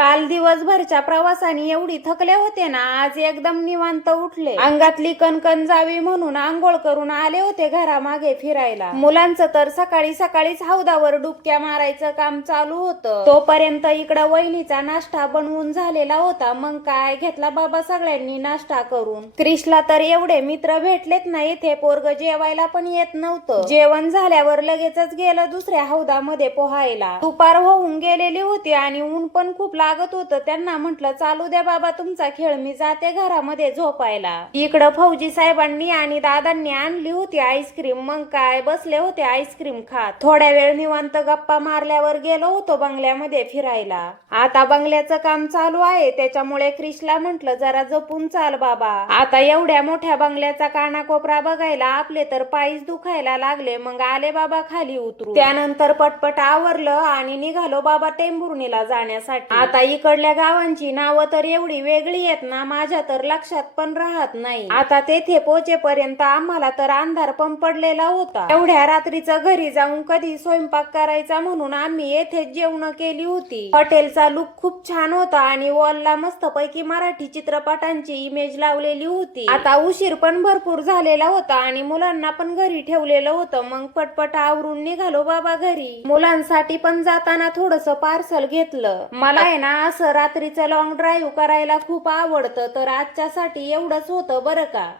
काल दिवसभरच्या प्रवासाने एवढी थकले होते ना, आज एकदम निवांत उठले. अंगातली कणकण जावी म्हणून आंघोळ करून आले होते घरामागे फिरायला. मुलांचं तर सकाळी सकाळीच हौदावर डुबक्या मारायचं काम चालू होतं. तोपर्यंत इकडं वहिनीचा नाश्ता बनवून झालेला होता. मग काय घेतला बाबा सगळ्यांनी नाश्ता करून. क्रिशला तर एवढे मित्र भेटलेत ना इथे, पोरग जेवायला पण येत नव्हतं. जेवण झाल्यावर लगेचच गेलं दुसऱ्या हौदामध्ये पोहायला. दुपार होऊन गेलेली होती आणि ऊन पण खूप लागत होतं. त्यांना म्हटलं चालू द्या बाबा तुमचा खेळ, मी जाते घरामध्ये झोपायला. इकडं फौजी साहेबांनी आणि दादांनी आणली होती आईस्क्रीम. मग काय बसले होते आईस्क्रीम खात. थोड्या वेळ निवांत गप्पा मारल्यावर गेलो होतो बंगल्यामध्ये फिरायला. आता बंगल्याचं काम चालू आहे त्याच्यामुळे क्रिशला म्हटलं जरा जपून चाल बाबा. आता एवढ्या मोठ्या बंगल्याचा कानाकोपरा बघायला आपले तर पायच दुखायला लागले. मग आले बाबा खाली उतरू. त्यानंतर पटपट आवरलं आणि निघालो बाबा टेंभुर्णीला जाण्यासाठी. आता इकडल्या गावांची नावं तर एवढी वेगळी आहेत ना, माझ्या तर लक्षात पण राहत नाही. आता तेथे पोहोचेपर्यंत आम्हाला तर अंधार पण पडलेला होता. एवढ्या रात्रीचं घरी जाऊन कधी स्वयंपाक करायचा म्हणून आम्ही येथेच जेवण केली होती. हॉटेलचा लुक खूप छान होता आणि वॉलला मस्तपैकी मराठी चित्रपटांची इमेज लावलेली होती. आता उशीर पण भरपूर झालेला होता आणि मुलांना पण घरी ठेवलेलं होतं. मग पटपट आवरून निघालो बाबा घरी. मुलांसाठी पण जाताना थोडस पार्सल घेतलं. मला आहे ना असं रात्रीचं लॉंग ड्राईव्ह करायला खूप आवडतं, तर आजच्यासाठी एवढंच होतं बरं का.